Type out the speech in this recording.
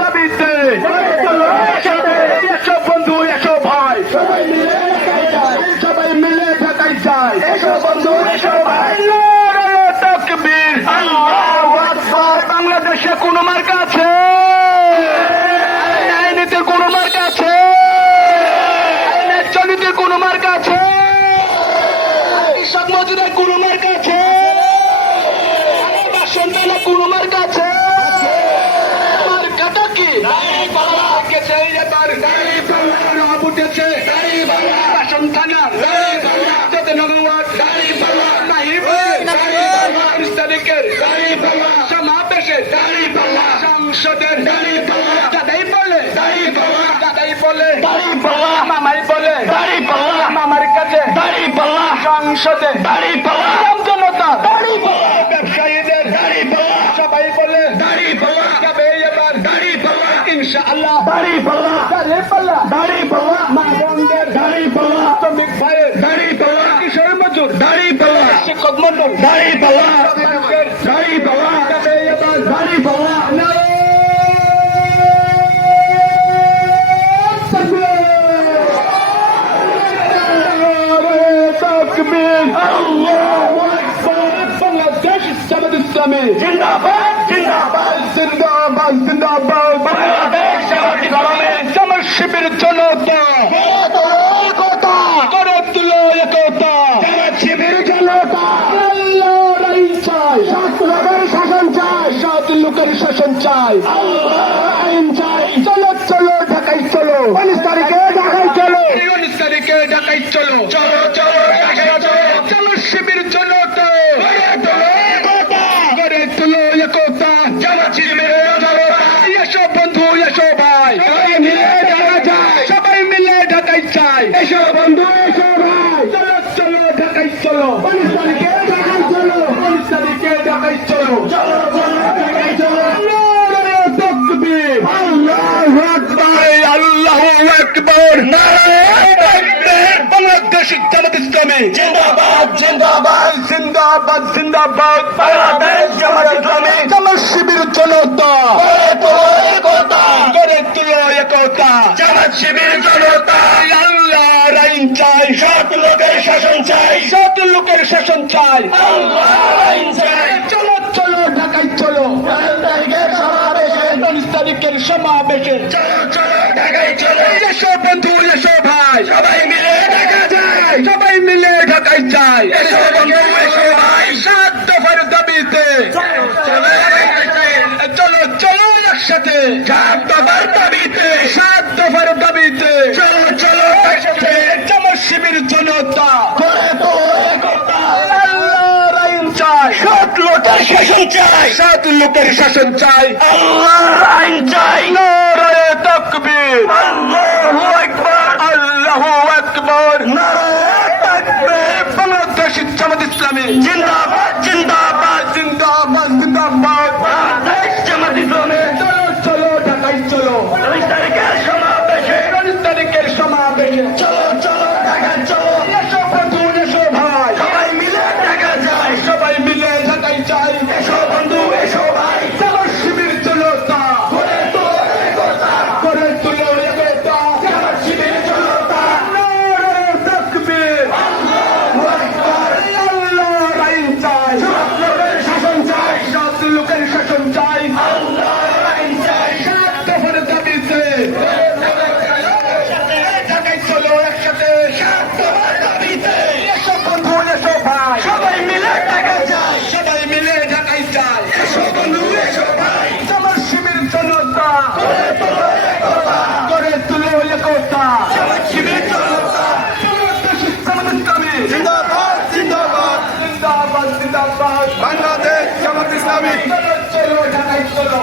দাবিতে এসো বন্ধু এসো ভাই, সবাই মিলে ঢাকায় যায়, এসো বন্ধু এসো ভাই। তাকবীর, আল্লাহু আকবার। বাংলাদেশে কোন মার্কা আছে? আইনীতির কোন মার্কা আছে? ন্যায্যনীতির কোন মার্কা আছে? কৃষক মজুরের কোন মার্কা আছে? বাসন্তালা কোন মার্কা আছে? মার্কাটা কি? উঠেছে বাসন্তানার সমাবেশে সংসদের দাদাই বলে মামাই বলে মামার কাছে সংসদে জনতা ব্যবসায়ীদের সবাই বলে যাবে এবার ইনশাআল্লাহ মা বোনদের শ্রমিক ভাইয়ের কিশোর মজুর শিক্ষক মন্ডল যাবে এবার বাংলাদেশ জামাত ইসলামী জিন্দাবাদ জিন্দাবাদ জিন্দাবাদ জিন্দাবাদ। বাংলাদেশ জামাত ইসলামী জামাত শিবির জনতা করে তুলো একতা, জামাত শিবির জনতা। আল্লাহর আইন চাই, সৎ লোকের শাসন চাই, সৎ লোকের শাসন চাই, আল্লাহর আইন চাই। চলো চলো ঢাকায় চলো, 19 তারিখে ঢাকায় চলো, 19 তারিখে ঢাকায় চলো, চলো চলো ঢাকায় চলো। জামাত শিবির জনতা করে তুলো একতা, জামাত শিবির জনতা। এসো বন্ধু এসো ভাই, সবাই মিলে ঢাকা যায়, সবাই মিলে ঢাকায় চাই, এসো বন্ধু এসো ভাই। চলো চলো ঢাকায় চলো, 19 তারিখে ঢাকায় চলো, 19 তারিখে ঢাকায় চলো, চলো চলো ঢাকায় চলো। নারে তাকবীর, আল্লাহু আকবার, আল্লাহু আকবার, নারে তাকবীর। বাংলাদেশ জামাত ইসলামী জিন্দাবাদ জিন্দাবাদ জিন্দাবাদ জিন্দাবাদ। বাংলাদেশ জামাত ইসলামী জামাত শিবির জনতা করে তুলো একতা, জামাত শিবির জনতা। আল্লাহর আইন চাই, সৎ লোকের শাসন চাই, সৎ লোকের শাসন চাই, আল্লাহর আইন চাই। চলো চলো ঢাকায় চলো, 19 তারিখের সমাবেশে চলো চলো ঢাকায় চলো। এসো বন্ধু এসো ভাই, সবাই মিলে ঢাকা যায়, সবাই মিলে ঢাকায় যায়, এসো বন্ধু এসো ভাই। 7 দফার দাবিতে চলো চলো একসাথে, 7 দফার দাবিতে, 7 দফার দাবিতে চলো চলো একসাথে। জামাত শিবির জনতা করে তো একতা, আল্লাহর আইন চাই, সৎ লোকের শাসন চাই, সৎ লোকের শাসন চাই, আল্লাহর আইন চাই। নারে তাকবীর, আল্লাহু আকবার, আল্লাহু আকবার, নারে তাকবীর। বাংলাদেশ জামাত ইসলামী জিন্দাবাদ জিন্দাবাদ জিন্দাবাদ জিন্দাবাদ। বাংলাদেশ জামাত ইসলামী চলো চলো ঢাকায় চলো, 19 তারিখের সমাবেশে, 19 তারিখের সমাবেশে চলো চলো ঢাকায় চলো। এসো বন্ধু এসো ভাই, সবাই মিলে ঢাকা যায়, সবাই মিলে ঢাকায় যায়, এসো বন্ধু এসো ভাই। জামাত শিবির জনতা করে তুলো একতা, করে তুলো একতা, জামাত শিবির জনতা। নারে তাকবীর, আল্লাহু আকবার, আল্লাহর আইন চাই, সৎ লোকের শাসন চাই, সৎ লোকের শাসন চাই, আল্লাহর আইন চাই। 7 দফার দাবিতে ঢাকায় চলো একসাথে, 7 দফার দাবিতে। এসো বন্ধু এসো ভাই, সবাই মিলে ঢাকা যায়, সবাই মিলে ঢাকায় যায়, এসো বন্ধু এসো ভাই। জামাত শিবির জনতা করে তুলো একতা, করে তুলো একতা, জামাত শিবির জনতা। বাংলাদেশ জামাত ইসলামী জিন্দাবাদ জিন্দাবাদ জিন্দাবাদ জিন্দাবাদ। বাংলাদেশ জামাত ইসলামী চলো চলো ঢাকায় চলো।